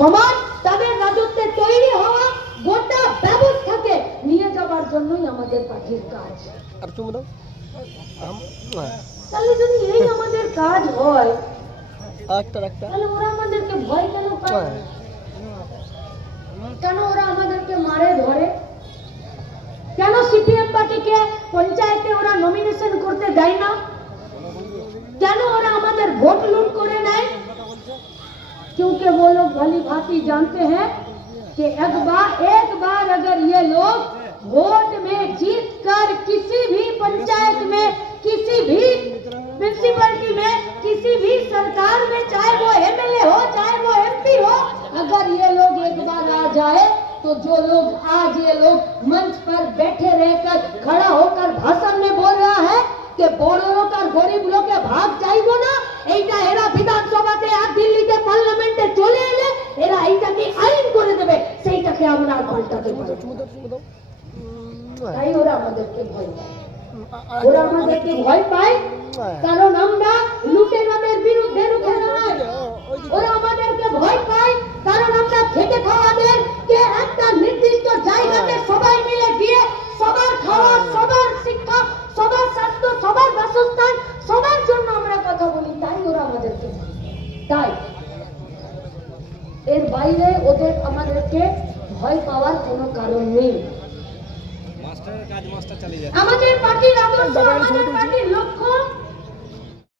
সমাজ, তাদের রাজত্বে তৈরি হওয়া গোটা ব্যবস্থাকে নিয়ে যাবার জন্যই আমাদের পার্টির কাজ। তাহলে যদি এই আমাদের কাজ হয়, তাহলে ওরা আমাদেরকে ভয় কেন পায়? কেন ওরা আমাদেরকে মারে ধরে? কেন সিপিএম পার্টিকে পঞ্চায়েতে ওরা নমিনেশন করতে দেয় না? কেন ওরা আমাদের ভোट लूट করে নেয়? क्योंकि वो लोग भली भांति जानते हैं कि एक बार अगर ये लोग वोट में जीत कर किसी भी पंचायत में, किसी भी म्यूनिसिपैलिटी में, किसी भी सरकार में, चाहे वो एमएलए हो चाहे वो एमपी हो, अगर ये लोग एक बार आ जाए तो जो लोग आज ये लोग मंच पर बैठे रहकर खड़ा होकर भाषण में बोल रहा है कि बड़ो लोग और गरीब लोग के भाग चाइबो ना, এইটা এরা বিধানসভাতে আর দিল্লিতে পার্লামেন্টে চলে এলে এরা এইটাকে আইন করে দেবে, সেইটাকে আমরা পাল্টাতে পারবো। তাই ওরা আমাদেরকে ভয় পায়। ওরা আমাদেরকে ভয় পায় কারণ আমরা লুটেরাদের বিরুদ্ধে রুখে দাঁড়াই। ওরা আমাদেরকে ভয় পায় কারণ আমরা খেটে খাওয়াদের কে একটা নির্দিষ্ট জায়গাতে সবাই মিলে গিয়ে সবার খাওয়া, সবার শিক্ষা, সবার স্বাস্থ্য, সবার বাসস্থান, সবার জন্য আমরা কথা বলি। তাই ওরা আমাদেরকে, তাই এর বাইরে ওদের আমাদেরকে ভয় পাওয়ার কোনো কারণ নেই। আমাদের পার্টির আদর্শ, আমাদের পার্টির লক্ষ্য